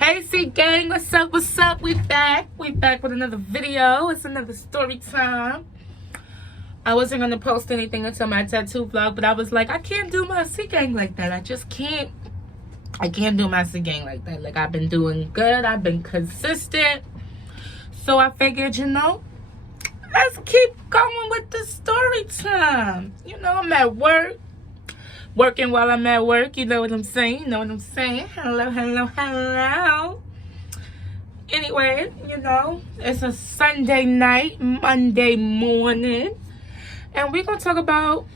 Hey C gang, what's up, what's up? We back with another video. It's another story time. I wasn't gonna post anything until my tattoo vlog, but I was like, I can't do my C gang like that. I just can't. I can't do my C gang like that. Like, I've been doing good, I've been consistent. So I figured, let's keep going with the story time. I'm at work. Working while I'm at work, you know what I'm saying? Hello. Anyway, it's a Sunday night, Monday morning. And we're going to talk about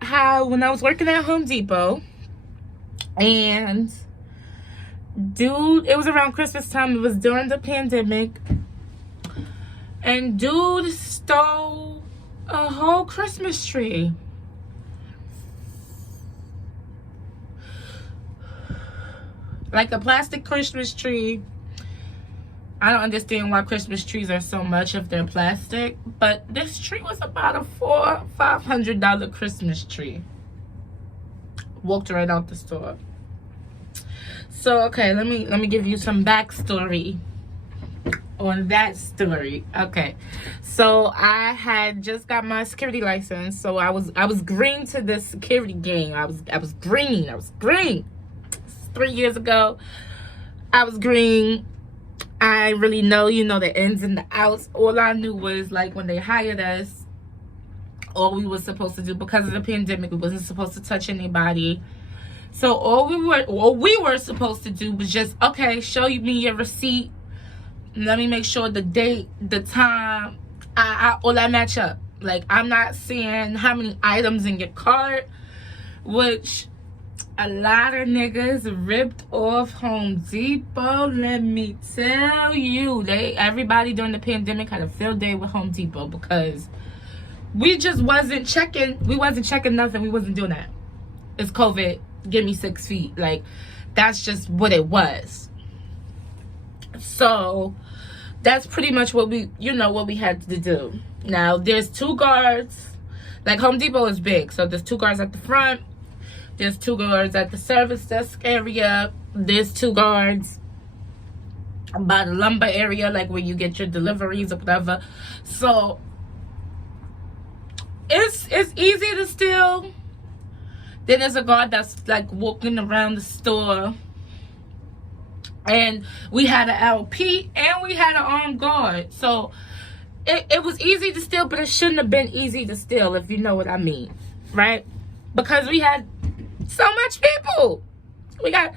how when I was working at Home Depot, and dude, it was around Christmas time. It was during the pandemic. And dude stole a whole Christmas tree. Like a plastic Christmas tree. I don't understand why Christmas trees are so much if they're plastic. But this tree was about a $500 Christmas tree. Walked right out the store. So, okay, let me give you some backstory on that story. Okay, so I had just got my security license. So I was green to this security game. I was green. 3 years ago, I was green. I really know, the ins and the outs. All I knew was, like, when they hired us, all we were supposed to do, because of the pandemic, we wasn't supposed to touch anybody. So all we were supposed to do was just, okay, show me your receipt. Let me make sure the date, the time, all I match up. Like, I'm not seeing how many items in your cart, which a lot of niggas ripped off Home Depot. Let me tell you, everybody during the pandemic had a field day with Home Depot because we just wasn't checking. We wasn't checking nothing. We wasn't doing that. It's COVID. Give me 6 feet. Like, that's just what it was. So that's pretty much what we had to do. Now there's 2 guards. Like, Home Depot is big, so there's 2 guards at the front. There's 2 guards at the service desk area. There's 2 guards by the lumber area, like where you get your deliveries or whatever. So it's easy to steal. Then there's a guard that's like walking around the store. And we had an LP and we had an armed guard. So it was easy to steal, but it shouldn't have been easy to steal, if you know what I mean. Right? Because we had so much people. We got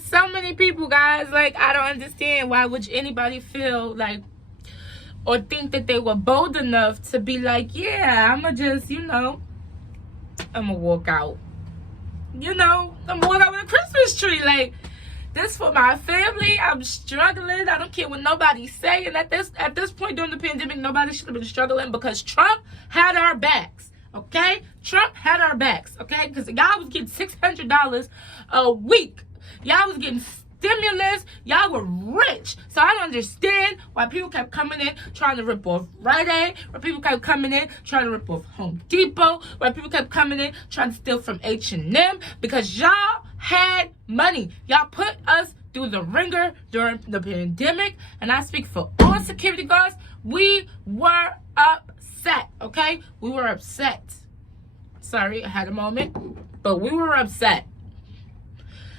so many people, guys. Like, I don't understand why would anybody feel like or think that they were bold enough to be like, yeah, I'ma just, I'ma walk out. I'ma walk out with a Christmas tree. Like, this for my family. I'm struggling. I don't care what nobody's saying. At this point during the pandemic, nobody should have been struggling because Trump had our backs. Okay? Trump had our backs, okay? Because y'all was getting $600 a week. Y'all was getting stimulus. Y'all were rich. So I don't understand why people kept coming in trying to rip off Rite Aid, why people kept coming in trying to rip off Home Depot, why people kept coming in trying to steal from H&M, because y'all had money. Y'all put us through the ringer during the pandemic, and I speak for all security guards. We were upset, okay? We were upset. Sorry, I had a moment, but we were upset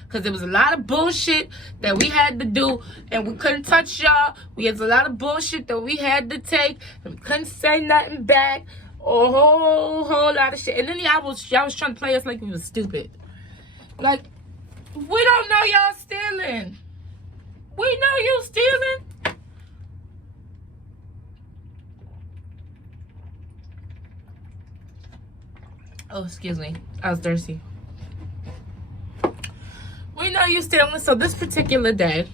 because there was a lot of bullshit that we had to do, and we couldn't touch y'all. We had a lot of bullshit that we had to take, and we couldn't say nothing back. A whole lot of shit. And then y'all was trying to play us like we was stupid. Like, we don't know y'all stealing. We know you stealing. Oh, excuse me. I was thirsty. We know you stealing. So this particular day,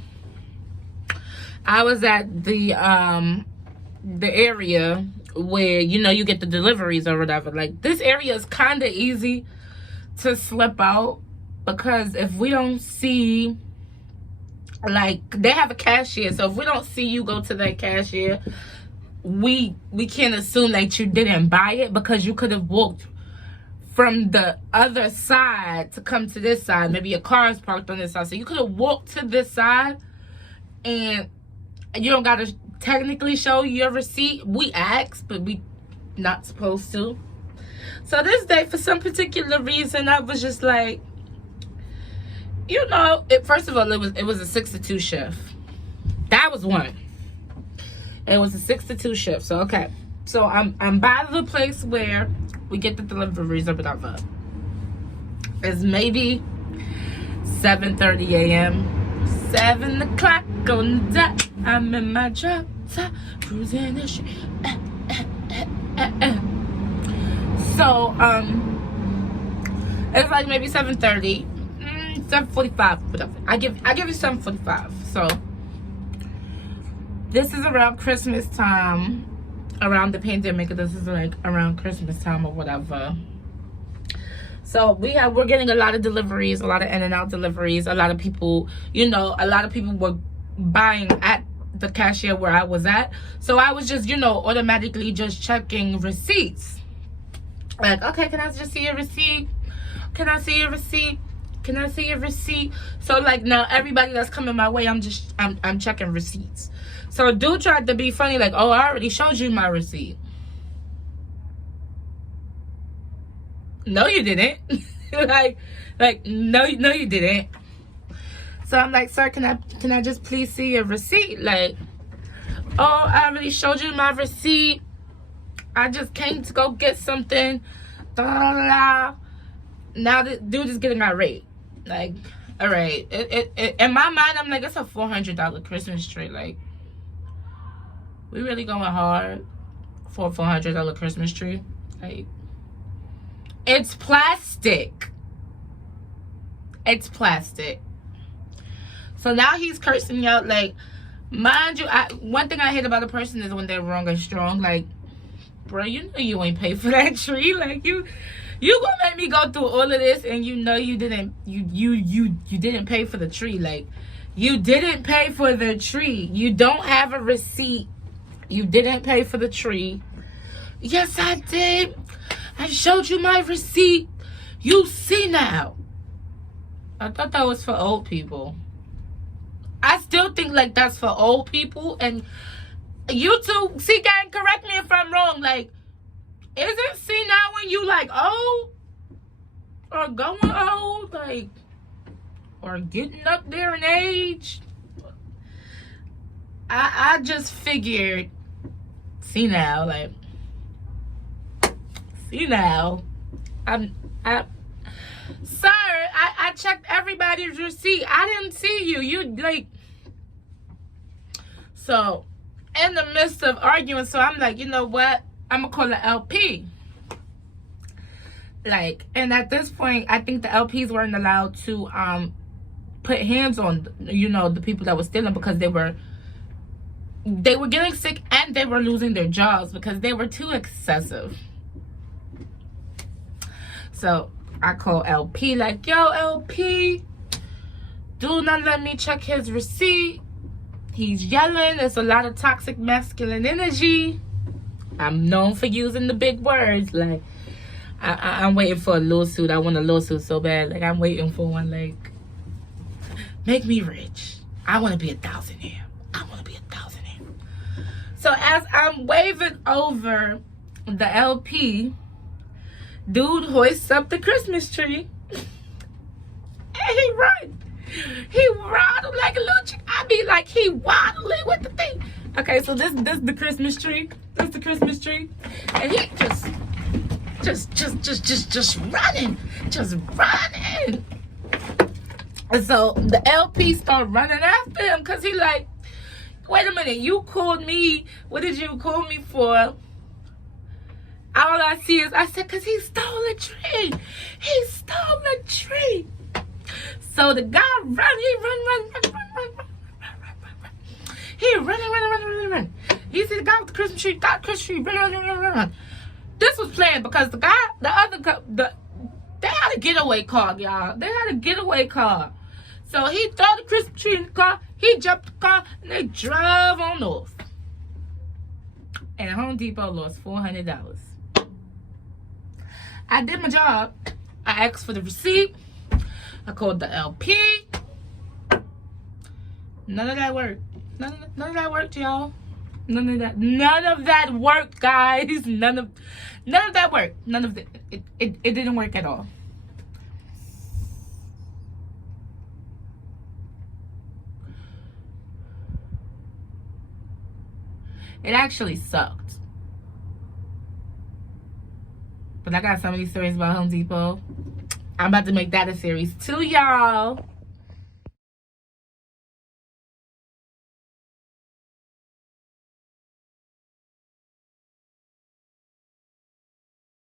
I was at the area where, you get the deliveries or whatever. Like, this area is kind of easy to slip out because if we don't see, like, they have a cashier. So if we don't see you go to that cashier, we can't assume that you didn't buy it because you could have walked from the other side to come to this side. Maybe your car is parked on this side, so you could have walked to this side and you don't gotta technically show your receipt. We ask, but we not supposed to. So this day, for some particular reason, I was just like, you know, first of all, it was a 6 to 2 shift. That was one. It was a 6 to 2 shift. So okay, so I'm by the place where we get the deliveries or whatever. It's maybe 7:30 a.m. 7 o'clock on the dot. I'm in my drop top, cruising the street. So it's like maybe 7:30, 7:45, whatever. I give you 7:45. So this is around Christmas time, around the pandemic. This is like around Christmas time or whatever. So we're getting a lot of deliveries, a lot of in and out deliveries. A lot of people, you know, were buying at the cashier where I was at. So I was just, you know, automatically just checking receipts. Like, okay, can I just see your receipt? Can I see your receipt? Can I see your receipt? So like now everybody that's coming my way, I'm checking receipts. So a dude tried to be funny, like, oh, I already showed you my receipt. No, you didn't. like no you didn't. So I'm like, sir, can I just please see your receipt? Like, oh, I already showed you my receipt. I just came to go get something. Da, da, da, da. Now the dude is getting irate. Like, all right. It in my mind, I'm like, it's a $400 Christmas tree. Like, we really going hard for a $400 Christmas tree? Like, it's plastic. It's plastic. So now he's cursing me out. Like, mind you, one thing I hate about a person is when they're wrong and strong. Like, bro, you know you ain't pay for that tree. Like, you gonna make me go through all of this, and you know you didn't pay for the tree. Like, you didn't pay for the tree. You don't have a receipt. You didn't pay for the tree. Yes, I did. I showed you my receipt. You see now. I thought that was for old people. I still think like that's for old people. And you two, see, gang, correct me if I'm wrong. Like, isn't see now when you like old or going old, like, or getting up there in age? I just figured, see now, like, see now, sir, I checked everybody's receipt. I didn't see you. You, like, so in the midst of arguing, so I'm like, you know what? I'm gonna call the LP. Like, and at this point, I think the LPs weren't allowed to put hands on, you know, the people that were stealing, because they were getting sick and they were losing their jobs because they were too excessive. So I call LP, like, yo, LP, do not let me check his receipt. He's yelling. There's a lot of toxic masculine energy. I'm known for using the big words. Like, I'm waiting for a lawsuit. I want a lawsuit so bad. Like, I'm waiting for one. Like, make me rich. I want to be a thousandaire. I want to be a thousandaire. So as I'm waving over the LP, dude hoists up the Christmas tree. And he runs. He waddled like a little chick. I be like, he waddling with the thing. Okay, so this the Christmas tree. This the Christmas tree. And he just running. Just running. And so the LP start running after him because he like, wait a minute, you called me. What did you call me for? All I see is, I said, because he stole a tree. He stole a tree. So the guy run. He run. He said, the guy with the Christmas tree, got the Christmas tree, run. This was planned because the other they had a getaway car, y'all. They had a getaway car. So he threw the Christmas tree in the car. He jumped the car, and they drove on off. And Home Depot lost $400. I did my job. I asked for the receipt. I called the LP. None of that worked. None of that worked, y'all. None of that worked, guys. None of that worked. None of it didn't work at all. It actually sucked. But I got so many stories about Home Depot. I'm about to make that a series too, y'all.